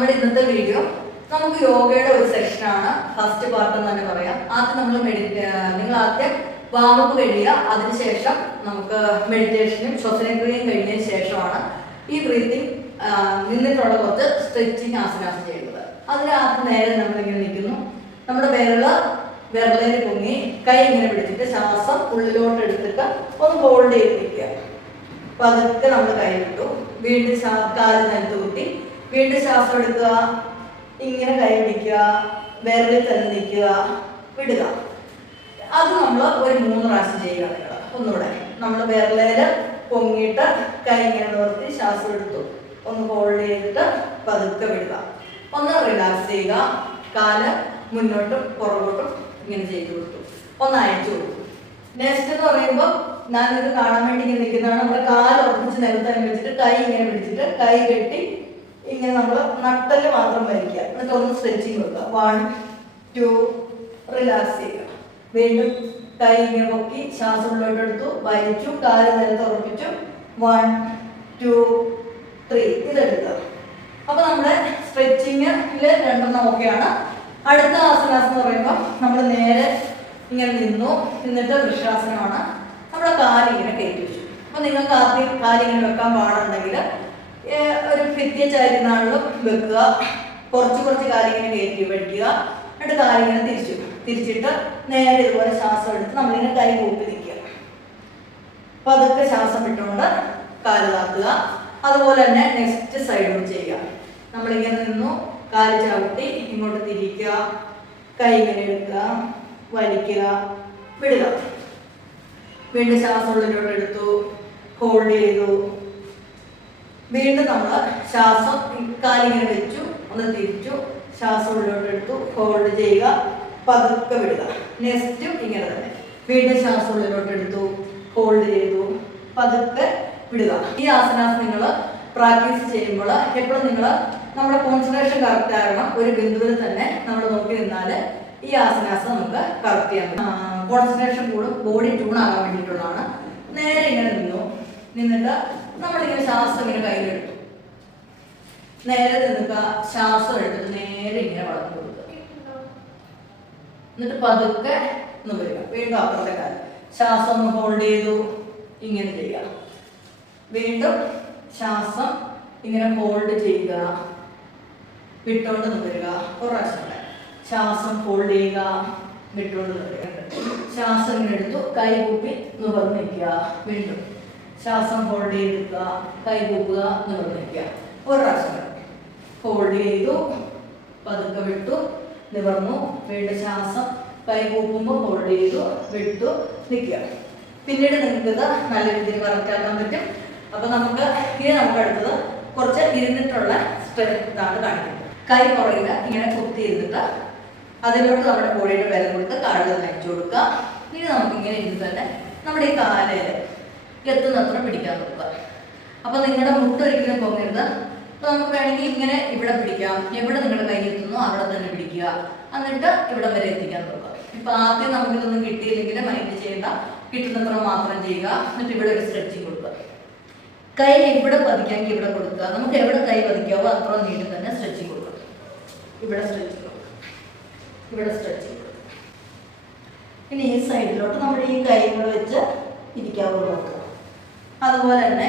നമ്മുടെ ഇന്നത്തെ വീഡിയോ നമുക്ക് യോഗയുടെ ഒരു സെക്ഷനാണ് ഫസ്റ്റ് പാർട്ട് എന്ന് തന്നെ പറയാം. ആദ്യം നമ്മൾ നിങ്ങൾ ആദ്യം വാമപ്പ് കഴിയുക. അതിനുശേഷം നമുക്ക് മെഡിറ്റേഷനും ശ്വസനക്രിയയും കഴിഞ്ഞതിന് ശേഷമാണ് ഈ ബ്രീത്തിങ് നിന്നിട്ടുള്ള കുറച്ച് സ്ട്രെച്ചിങ് ആസനാസം ചെയ്യുന്നത്. അതിന് ആദ്യം നേരെ നമ്മളിങ്ങനെ നിൽക്കുന്നു. നമ്മുടെ വിരൽ വിരലിൽ പൊങ്ങി കൈ ഇങ്ങനെ പിടിച്ചിട്ട് ശ്വാസം ഉള്ളിലോട്ട് എടുത്തിട്ട് ഒന്ന് ഹോൾഡ് ചെയ്ത് നിൽക്കുക. പതുക്കെ നമ്മൾ കൈ വിട്ടു വീണ്ടും കാൽ നിലത്ത് കൂട്ടി വീണ്ടും ശ്വാസം എടുക്കുക ഇങ്ങനെ കൈ പിടിക്കുക വേറെ തന്നെ നിൽക്കുക വിടുക. അത് നമ്മൾ ഒരു മൂന്ന് പ്രാവശ്യം ചെയ്യുക നിങ്ങൾ ഒന്നുകൂടെ. നമ്മൾ വേറെ പൊങ്ങിയിട്ട് കൈ ഇങ്ങനെ നിർത്തി ശ്വാസം എടുത്തു. ഒന്ന് ഹോൾഡ് ചെയ്തിട്ട് പതുക്കെ വിടുക. ഒന്ന് റിലാക്സ് ചെയ്യുക. കാൽ മുന്നോട്ടും പുറകോട്ടും ഇങ്ങനെ ചെയ്തു കൊടുത്തു. ഒന്ന് അയച്ചു കൊടുത്തു. നെക്സ്റ്റ് എന്ന് പറയുമ്പോൾ ഞാനിത് കാണാൻ വേണ്ടി ഇങ്ങനെ നിൽക്കുന്നതാണ്. നമ്മുടെ കാൽ ഉറപ്പിച്ച് നിലത്താൻ വെച്ചിട്ട് കൈ ഇങ്ങനെ പിടിച്ചിട്ട് കൈ കെട്ടി ഇങ്ങനെ നമ്മൾ നട്ടൽ മാത്രം വലിക്കുക. എന്നിട്ട് ഒന്ന് സ്ട്രെച്ചിങ് വെക്കുക. വൺ ടു റിലാക്സ് ചെയ്യുക. വീണ്ടും കൈ ഇങ്ങനെ പൊക്കി ശ്വാസം എടുത്തു. വലിച്ചു കാൽ നിലത്ത് ഉറപ്പിച്ചു വൺ ടു ത്രീ ഇതെടുക്കുക. അപ്പൊ നമ്മുടെ സ്ട്രെച്ചിങ്ങിൽ രണ്ടെണ്ണം ഒക്കെയാണ്. അടുത്ത ആസനാസം എന്ന് പറയുമ്പോൾ നമ്മൾ നേരെ ഇങ്ങനെ നിന്നു. നിന്നിട്ട് വൃക്ഷാസനമാണ് നമ്മുടെ കാലിങ്ങനെ കയറ്റി വെച്ചു. അപ്പൊ നിങ്ങൾക്ക് ആദ്യം കാലിങ്ങനെ വെക്കാൻ പാടുണ്ടെങ്കിൽ ഒരു ഭിത്തിയ ചാരുന്നാളിലും വെക്കുക. കുറച്ച് കുറച്ച് കാലിങ്ങനെ കയറ്റി വെക്കുക. എന്നിട്ട് കാലിങ്ങനെ തിരിച്ചു തിരിച്ചിട്ട് നേരെ ഇതുപോലെ ശ്വാസം എടുത്ത് നമ്മളിങ്ങനെ കൈ കൂപ്പി നിൽക്കുക. അപ്പൊ അതൊക്കെ ശ്വാസം വിട്ടുകൊണ്ട് കാൽ താത്തുക അതുപോലെ തന്നെ നെക്സ്റ്റ് സൈഡും ചെയ്യുക. നമ്മളിങ്ങനെ നിന്നു കാൽ ചവിട്ടി ഇങ്ങോട്ട് തിരിക്കുക. കൈ ഇങ്ങനെ എടുക്കുക വലിക്കുക വിടുക. വീണ്ടും ശ്വാസം ഉള്ളിലോട്ട് എടുത്തു ഹോൾഡ് ചെയ്തു. വീണ്ടും നമ്മൾ ശ്വാസം കാലിങ്ങനെ വെച്ചു ഒന്ന് തിരിച്ചു ശ്വാസം ഉള്ളിലോട്ട് എടുത്തു ഹോൾഡ് ചെയ്യുക പതുക്കെ വിടുക. നെക്സ്റ്റും ഇങ്ങനെ തന്നെ. വീണ്ടും ശ്വാസം ഉള്ളിലോട്ട് എടുത്തു ഹോൾഡ് ചെയ്തു പതുക്കെ വിടുക. ഈ ആസനാസ് നിങ്ങൾ പ്രാക്ടീസ് ചെയ്യുമ്പോൾ എപ്പോഴും നിങ്ങൾ നമ്മുടെ കോൺസെൻട്രേഷൻ കറക്റ്റ് ആകണം. ഒരു ബിന്ദുവിൽ തന്നെ നമ്മൾ നോക്കി നിന്നാൽ ഈ ആസനാസം നമുക്ക് കറക്റ്റ് ചെയ്യാൻ കോൺസെൻട്രേഷൻ കൂടും ബോഡി ട്യൂൺ ആകാൻ വേണ്ടിയിട്ടുള്ളതാണ്. നേരെ ഇങ്ങനെ നിന്നു. നിന്നിട്ട് നമ്മളിങ്ങനെ ശ്വാസം ഇങ്ങനെ കയ്യിലെടുത്തു. നേരെ നിന്നിട്ട് ശ്വാസം എടുത്തിട്ട് നേരെ ഇങ്ങനെ വളർന്നു കൊടുക്കുക. എന്നിട്ട് പതുക്കെ ഒന്ന് വരിക. വീണ്ടും അപ്പുറത്തെ കാലം. ശ്വാസം ഒന്ന് ഹോൾഡ് ചെയ്തു. ഇങ്ങനെ ചെയ്യുക. വീണ്ടും ശ്വാസം ഇങ്ങനെ ഹോൾഡ് ചെയ്യുക. വിട്ടോണ്ട് നിൽക്കുക ഒരു ശ്വാസം ഹോൾഡ് ചെയ്യുക. വിട്ടോണ്ട് നിൽക്കുക ശ്വാസം ഇങ്ങനെ എടുത്തു. കൈ കൂപ്പി നിവർന്ന് വീണ്ടും. ശ്വാസം ഹോൾഡ് ചെയ്തെടുക്കുക കൈ കൂപ്പുക നിവർന്ന് നിൽക്കുക ഒരു പ്രാവശ്യം. ഹോൾഡ് ചെയ്തു പതുക്കെ വിട്ടു നിവർന്നു വീണ്ടും ശ്വാസം കൈ കൂപ്പുമ്പോൾ ഹോൾഡ് ചെയ്തു വിട്ടു നിൽക്കുക. പിന്നീട് നിങ്ങൾക്ക് നല്ല രീതിയിൽ വർക്കാക്കാൻ പറ്റും. അപ്പൊ നമുക്ക് ഇനി നമുക്ക് അടുത്തത് കുറച്ച് ഇരുന്നിട്ടുള്ള സ്ട്രെങ്ത് ആണ് കാണിക്കുന്നത്. കൈ പുറകിൽ ഇങ്ങനെ കുത്തി ഇരുന്നിട്ട് അതിലോട്ട് നമ്മുടെ ബോഡിയുടെ വില കൊടുത്ത് കാലുകൾ നയിച്ചു കൊടുക്കുക. ഇനി നമുക്ക് ഇങ്ങനെ ഇരുന്ന് തന്നെ നമ്മുടെ ഈ കാലയിൽ എത്തുന്നത്ര പിടിക്കാൻ നോക്കുക. അപ്പൊ നിങ്ങളുടെ മുട്ട് ഒരിക്കലും പൊങ്ങരുത്. അപ്പൊ നമുക്ക് വേണമെങ്കിൽ ഇങ്ങനെ ഇവിടെ പിടിക്കാം. എവിടെ നിങ്ങളുടെ കൈ എത്തുന്നു അവിടെ തന്നെ പിടിക്കുക. എന്നിട്ട് ഇവിടെ വരെ എത്തിക്കാൻ നോക്കുക. ഇപ്പൊ ആദ്യം നമുക്കിതൊന്നും കിട്ടിയില്ലെങ്കിൽ മൈൻഡ് ചെയ്യേണ്ട. കിട്ടുന്നത്ര മാത്രം ചെയ്യുക. എന്നിട്ട് ഇവിടെ ഒരു സ്ട്രെച്ചിങ് കൊടുക്കുക. കൈ എവിടെ പതിക്കാമെങ്കിൽ ഇവിടെ കൊടുക്കുക. നമുക്ക് എവിടെ കൈ പതിക്കാവോ അത്ര നീട്ടി തന്നെ സ്ട്രെച്ചിങ് കൊടുക്കുക. ഇവിടെ സ്ട്രെച്ചിങ് കൊടുക്കുക. ഇവിടെ സ്ട്രെച്ചിങ് കൊടുക്കുക. ഇനി ഈ സൈഡിലോട്ട് നമ്മൾ ഈ കൈകൾ വെച്ച് ഇരിക്കാവോ നോക്കുക. അതുപോലെ തന്നെ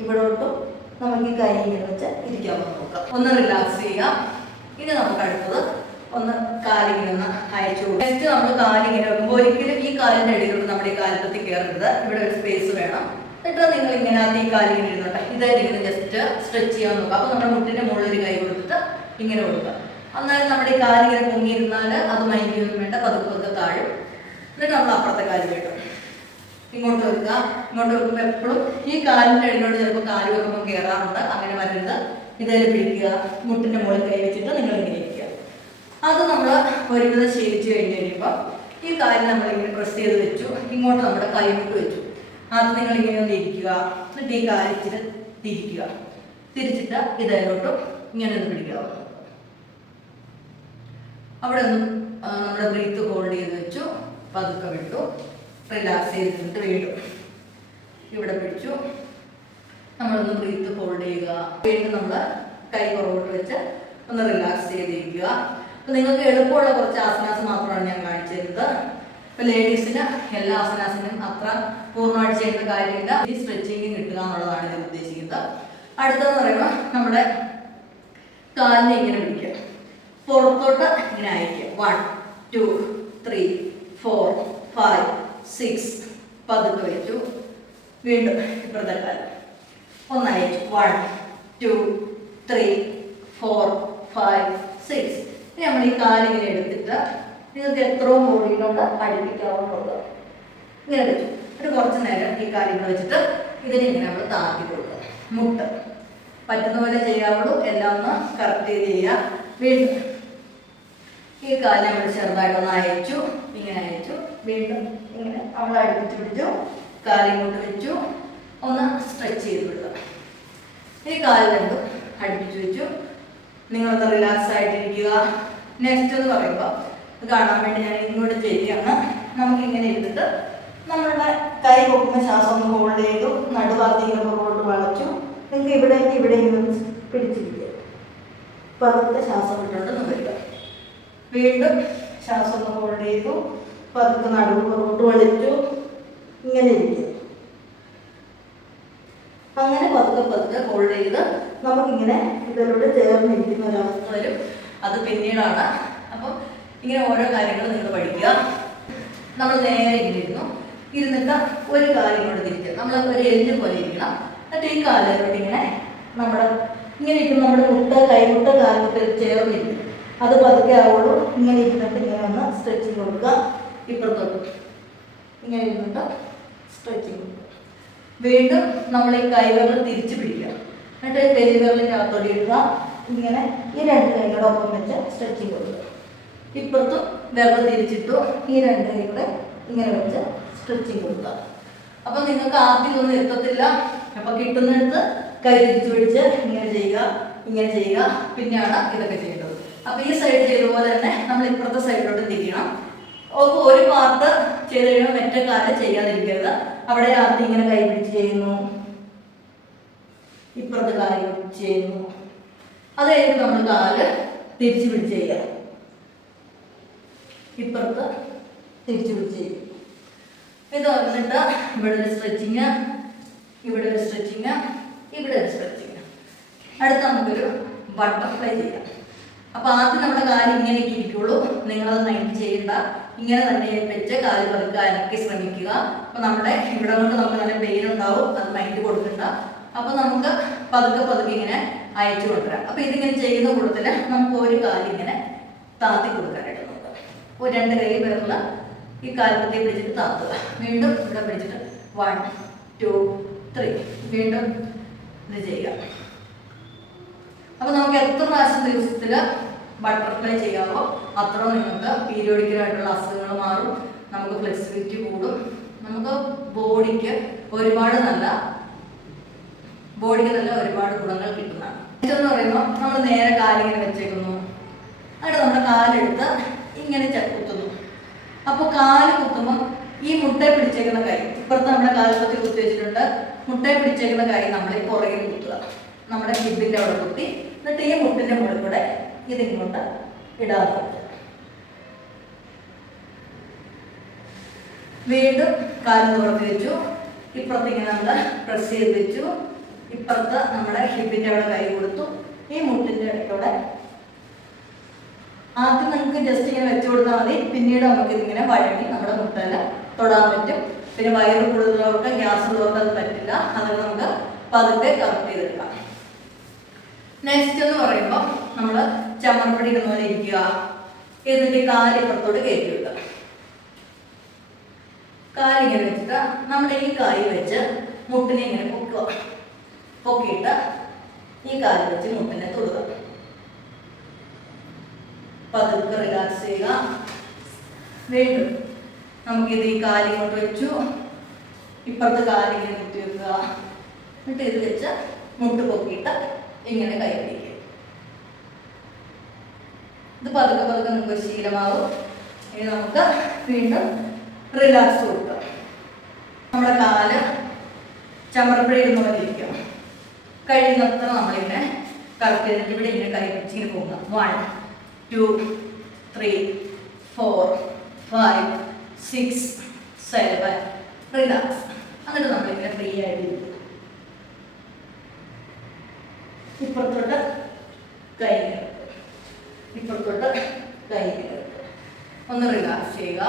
ഇവിടോട്ടും നമുക്ക് ഈ കൈ ഇങ്ങനെ വെച്ച് ഇരിക്കാൻ നോക്കാം. ഒന്ന് റിലാക്സ് ചെയ്യാം ഇനി നമുക്ക് അടുത്തത് ഒന്ന് കാലിങ്ങനെ ഒന്ന് അയച്ചു നെക്സ്റ്റ് നമ്മൾ കാലിങ്ങനെ വെക്കുമ്പോൾ ഒരിക്കലും ഈ കാലിന്റെ അടിയിലോട്ട് നമ്മുടെ ഈ കാലത്ത് കയറരുത് ഇവിടെ ഒരു സ്പേസ് വേണം. എന്നിട്ട് നിങ്ങൾ ഇങ്ങനെ അത് ഈ കാലിങ്ങനെ ഇരുന്നോട്ടെ. ഇതായിരിക്കും ജസ്റ്റ് സ്ട്രെച്ച് ചെയ്യാൻ നോക്കുക. അപ്പോൾ നമ്മുടെ മുട്ടിന്റെ മുകളിൽ ഒരു കൈ കൊടുത്തിട്ട് ഇങ്ങനെ കൊടുക്കുക. അന്നേരം നമ്മുടെ ഈ കാലിങ്ങനെ പൊങ്ങിയിരുന്നാൽ അത് മൈൻഡൊന്നും വേണ്ട പതുക്കെ പതുക്കെ താഴും. എന്നിട്ട് നമ്മൾ അപ്പുറത്തെ കാൽ കേട്ടോ. ഇങ്ങോട്ട് വെക്കുക ഇങ്ങോട്ട് വെക്കുമ്പോൾ എപ്പോഴും ഈ കാലിന്റെ എണ്ണോട് ചിലപ്പോൾ കാൽ വെക്കുമ്പോൾ കയറാറുണ്ട് അങ്ങനെ വരരുത്. ഇതേൽ പിടിക്കുക. മുട്ടിന്റെ മുകളിൽ കൈ വെച്ചിട്ട് നിങ്ങൾ ഇങ്ങനെ ഇരിക്കുക. അത് നമ്മൾ ഒരുവിധം ശീലിച്ചു കഴിഞ്ഞ് കഴിയുമ്പോൾ ഈ കാലിൽ നമ്മളിങ്ങനെ പ്രസ് ചെയ്ത് വെച്ചു. ഇങ്ങോട്ട് നമ്മുടെ കൈമുട്ട് വെച്ചു. അത് നിങ്ങൾ ഇങ്ങനെ ഒന്ന് ഇരിക്കുക. എന്നിട്ട് ഈ കാലിച്ചിട്ട് തിരിക്കുക. തിരിച്ചിട്ട് ഇതേലോട്ടും ഇങ്ങനെ ഒന്ന് പിടിക്കുക. അവിടെ ഒന്നും നമ്മുടെ ബ്രീത്ത് ഹോൾഡ് ചെയ്ത് വെച്ചു. പതുക്കെ വിട്ടു. റിലാക്സ് ചെയ്തിട്ട് വീണ്ടും ഇവിടെ പിടിച്ചു. നമ്മളൊന്ന് ബ്രീത്ത് ഹോൾഡ് ചെയ്യുക. വീണ്ടും നമ്മൾ കൈ പുറകോട്ട് വെച്ച് ഒന്ന് റിലാക്സ് ചെയ്തിരിക്കുക. അപ്പൊ നിങ്ങൾക്ക് എളുപ്പമുള്ള കുറച്ച് ആസനാസ് മാത്രമാണ് ഞാൻ കാണിച്ചു തരുന്നത് ഇപ്പൊ ലേഡീസിന് എല്ലാ ആസനാസിനും അത്ര പൂർണമായിട്ട് ചെയ്യേണ്ട കാര്യമില്ല. ഈ സ്ട്രെച്ചിങ് കിട്ടുക എന്നുള്ളതാണ് ഞാൻ ഉദ്ദേശിക്കുന്നത്. അടുത്തതെന്ന് പറയുമ്പോൾ നമ്മുടെ കാലിനെ ഇങ്ങനെ പിടിക്കുക. പുറത്തോട്ട് ഇങ്ങനെ അയക്കുക one two three four five six പതുക്കെ വെച്ചു. വീണ്ടും ഇപ്പുറത്തെ കാലം ഒന്ന് അയച്ചു one two three four five six നമ്മൾ ഈ കാലിങ്ങനെ എടുത്തിട്ട് നിങ്ങൾക്ക് എത്രയോ ബോഡിയിലോട്ട് അടുപ്പിക്കാവുന്നുള്ളത് ഇങ്ങനെ വെച്ചു. എന്നിട്ട് കുറച്ച് നേരം ഈ കാലിങ്ങൾ വെച്ചിട്ട് ഇതിനെ ഇങ്ങനെ നമ്മൾ താത്തി കൊടുക്കുക. മുട്ട്. പറ്റുന്ന പോലെ ചെയ്യാവുള്ളൂ. എല്ലാം ഒന്ന് കറക്റ്റ് ചെയ്ത് ചെയ്യുക വീണ്ടും ഈ കാലം നമ്മൾ ചെറുതായിട്ടൊന്ന് അയച്ചു. വീണ്ടും ഇങ്ങനെ നമ്മൾ അടുപ്പിച്ച് പിടിച്ചു കാൽ ഇങ്ങോട്ട് വെച്ചു ഒന്ന് സ്ട്രെച്ച് ചെയ്ത് വിടുക ഈ കാലിൽ രണ്ടും അടുപ്പിച്ച് വെച്ചു. നിങ്ങളൊന്ന് റിലാക്സ് ആയിട്ടിരിക്കുക. നെക്സ്റ്റ് എന്ന് പറയുമ്പോൾ ഇത് കാണാൻ വേണ്ടി ഞാൻ ഇങ്ങോട്ട് ചെയ്യുകയാണ് നമുക്ക് ഇങ്ങനെ ഇരുന്നിട്ട് നമ്മളുടെ കൈ പൊക്കുമ്പോൾ ശ്വാസം ഒന്ന് ഹോൾഡ് ചെയ്തു. നടുഭാഗത്ത് ഇങ്ങനെ പുറകോട്ട് വളച്ചു. നിങ്ങൾക്ക് ഇവിടേക്ക് ഇവിടെ ഇങ്ങനെ പിടിച്ചിരിക്കുക. പുറത്തെ ശ്വാസം വിട്ടുകൊണ്ട് നിൽക്കുക വീണ്ടും ശ്വാസം ഒന്ന് ഹോൾഡ് ചെയ്തു. പതുക്കെ നടുവ് പുറകോട്ട് വലിച്ചു ഇങ്ങനെ ഇരിക്കും. അങ്ങനെ പതുക്കെ പതുക്കെ ഹോൾഡ് ചെയ്ത് നമുക്കിങ്ങനെ ഇതിലൂടെ ചേർന്നിരിക്കുന്ന ഒരവസ്ഥ വരും. അത് പിന്നീടാണ്. അപ്പം ഇങ്ങനെ ഓരോ കാര്യങ്ങൾ നിങ്ങൾ പഠിക്കുക. നമ്മൾ നേരെ ഇരുന്നു. ഇരുന്നിട്ട് ഒരു കാര്യം കൊണ്ട് തിരിക്കുക. നമ്മൾ ഒരു എല്ല് പോലെ ഇരിക്കണം. എന്നിട്ട് ഈ കാലിലോട്ട് ഇങ്ങനെ നമ്മുടെ ഇങ്ങനെ ഇരിക്കും നമ്മുടെ മുട്ട കൈമുട്ട കാൽമുട്ട ചേർന്നിരിക്കും അത് പതുക്കെ ആവുള്ളൂ. ഇങ്ങനെ ഇരുന്നിട്ട് ഇങ്ങനെ ഒന്ന് സ്ട്രെച്ചിങ് കൊടുക്കുക. ഇപ്പുറത്തോട്ട് ഇങ്ങനെ ഇരുന്നിട്ട് സ്ട്രെച്ചിങ് വീണ്ടും നമ്മൾ ഈ കൈവിരൽ തിരിച്ചു പിടിക്കുക. എന്നിട്ട് പെരുവിരലിന്റെ അകത്തോടെ ഇടുക. ഇങ്ങനെ ഈ രണ്ട് കൈകളുടെ ഒപ്പം വെച്ച് സ്ട്രെച്ചിങ് കൊടുക്കുക. ഇപ്പുറത്തും വിരൽ തിരിച്ചിട്ടു ഈ രണ്ട് കൈ കൂടെ ഇങ്ങനെ വെച്ച് സ്ട്രെച്ചിങ് കൊടുക്കുക. അപ്പൊ നിങ്ങൾക്ക് ആദ്യം ഒന്നും എത്തത്തില്ല. അപ്പൊ കിട്ടുന്നിടത്ത് കൈ തിരിച്ചു പിടിച്ച് ഇങ്ങനെ ചെയ്യുക ഇങ്ങനെ ചെയ്യുക. പിന്നെയാണ് ഇതൊക്കെ ചെയ്യേണ്ടത്. അപ്പൊ ഈ സൈഡ് ചെയ്ത പോലെ തന്നെ നമ്മൾ ഇപ്പുറത്തെ സൈഡിലോട്ട് തിരിയണം. അപ്പൊ ഒരു പാർട്ട് ചെയ്ത് കഴിയുമ്പോൾ മറ്റേ കാലം ചെയ്യാതിരിക്കരുത്. അവിടെ ആദ്യം ഇങ്ങനെ കൈ പിടിച്ച് ചെയ്യുന്നു. ഇപ്പുറത്തെ കാൽ പിടിച്ച് ചെയ്യുന്നു. അത് കഴിഞ്ഞ് നമ്മൾ കാൽ തിരിച്ചു പിടിച്ച് ചെയ്യുക. ഇപ്പുറത്ത് തിരിച്ചു പിടിച്ച് ചെയ്യും ഇത് വന്നിട്ട് ഇവിടെ ഒരു സ്ട്രെച്ചിങ് ഇവിടെ ഒരു സ്ട്രെച്ചിങ് ഇവിടെ ഒരു സ്ട്രെച്ചിങ് അടുത്ത നമുക്കൊരു ബട്ടർഫ്ലൈ ചെയ്യാം. അപ്പൊ ആദ്യം നമ്മുടെ ഇങ്ങനെയൊക്കെ ഇരിക്കുള്ളൂ. നിങ്ങളത് മൈൻഡ് ചെയ്യണ്ട. ഇങ്ങനെ തന്നെ വെച്ച് കാൽ പതുക്കെ അനക്കി ശ്രമിക്കുക. അപ്പൊ നമ്മുടെ ഇവിടെ കൊണ്ട് നമുക്ക് നല്ല പെയിൻ ഉണ്ടാവും അത് മൈൻഡ് കൊടുക്കണ്ട. അപ്പൊ നമുക്ക് പതുക്കെ പതുക്കെ ഇങ്ങനെ അയച്ചു കൊടുക്കാം. അപ്പൊ ഇതിങ്ങനെ ചെയ്യുന്ന കൂട്ടത്തിൽ നമുക്ക് ഒരു കാലിങ്ങനെ താത്തി കൊടുക്കാനായിട്ട് നോക്കാം. ഒരു രണ്ട് കൈ പേരുള്ള ഈ കാൽപ്പത്തി പിടിച്ചിട്ട് താത്തുക. വീണ്ടും ഇവിടെ പിടിച്ചിട്ട് വൺ ടു ത്രീ വീണ്ടും ഇത് ചെയ്യുക. അപ്പൊ നമുക്ക് എത്ര പ്രാവശ്യം ദിവസത്തിൽ ബട്ടർഫ്ലൈ ചെയ്യാമോ അത്ര നിങ്ങൾക്ക് പീരിയോഡിക്കലായിട്ടുള്ള അസുഖങ്ങൾ മാറും. നമുക്ക് ഫ്ലെക്സിബിലിറ്റി കൂടും. നമുക്ക് ബോഡിക്ക് ഒരുപാട് നല്ല ബോഡിക്ക് നല്ല ഒരുപാട് ഗുണങ്ങൾ കിട്ടുന്നതാണ്. എന്ന് പറയുമ്പോൾ നമ്മൾ നേരെ കാലിങ്ങനെ വെച്ചേക്കുന്നു. അവിടെ നമ്മുടെ കാലെടുത്ത് ഇങ്ങനെ കുത്തുന്നു. അപ്പോൾ കാൽ കുത്തുമ്പോൾ ഈ മുട്ടയെ പിടിച്ചേക്കുന്ന കൈ ഇപ്പുറത്ത് നമ്മുടെ കാലത്തിൽ കുത്തി വെച്ചിട്ടുണ്ട്. മുട്ടയെ പിടിച്ചേക്കുന്ന കൈ നമ്മൾ ഈ പുറകിൽ കുത്തുക. നമ്മുടെ ഹിബിന്റെ അവിടെ കുത്തി. എന്നിട്ട് ഈ മുട്ടിന്റെ മുകളിൽ കൂടെ ഇതിങ്ങോട്ട് ഇടാൻ നോക്കുക വീണ്ടും കാൽ തുറന്ന് വെച്ചു. ഇപ്പുറത്ത് ഇങ്ങനെ നമ്മൾ പ്രസ് ചെയ്ത് വെച്ചു. ഇപ്പുറത്ത് നമ്മുടെ ഹിപ്പിന്റെ അവിടെ കൈ കൊടുത്തു. ഈ മുട്ടിന്റെ ഇടയ്ക്കൂടെ ആദ്യം നിങ്ങൾക്ക് ജസ്റ്റ് ഇങ്ങനെ വെച്ചു കൊടുത്താൽ മതി. പിന്നീട് നമുക്ക് ഇതിങ്ങനെ വഴങ്ങി നമ്മുടെ മുട്ടല തൊടാൻ പറ്റും. പിന്നെ വയറ് കൂടുതലുള്ളവർക്ക് ഗ്യാസ് അത് പറ്റില്ല. അതൊക്കെ നമുക്ക് പതുക്കെ കറക്റ്റ് ചെയ്തെടുക്കാം. നെക്സ്റ്റ് എന്ന് പറയുമ്പോൾ നമ്മൾ ചമ്മർപ്പടി ഇടുന്ന പോലെ ഇരിക്കുക. എന്നിട്ട് കാലിപ്പുറത്തോട് കയറ്റി വെക്കുക. കാലിങ്ങനെ വെച്ചിട്ട് നമ്മുടെ ഈ കാൽ വെച്ച് മുട്ടിനെ ഇങ്ങനെ പൊക്കുക. പൊക്കിയിട്ട് ഈ കാൽ വെച്ച് മുട്ടിനെ തൊടുക. പതുക്കെ റിലാക്സ് ചെയ്യുക. വീണ്ടും നമുക്കിത് ഈ കാലിങ്ങോട്ട് വെച്ചു. ഇപ്പുറത്ത് കാലിങ്ങനെ കുത്തി വെക്കുക. എന്നിട്ട് ഇത് വെച്ച് മുട്ട് പൊക്കിയിട്ട് ഇങ്ങനെ കൈ പിടിക്കുക. ഇത് പതുക്കെ പതുക്കെ നമുക്ക് ശീലമാകും ഇനി നമുക്ക് വീണ്ടും റിലാക്സ് കൊടുക്കുക നമ്മുടെ കാൽ ചമർപ്പിടുന്ന പോലെ ഇരിക്കും കഴിയുന്നത്ര നമ്മളിങ്ങനെ കറക്റ്റ് ഇവിടെ ഇങ്ങനെ കൈ ഇങ്ങനെ പോകുക. One two three four five six seven relax എന്നിട്ട് നമ്മളിങ്ങനെ ഫ്രീ ആയിട്ട് ഇരിക്കും ഇപ്പുറത്തോട്ട് കൈ ഇപ്പുറത്തോട്ട് കൈ ഒന്ന് റിലാക്സ് ചെയ്യുക.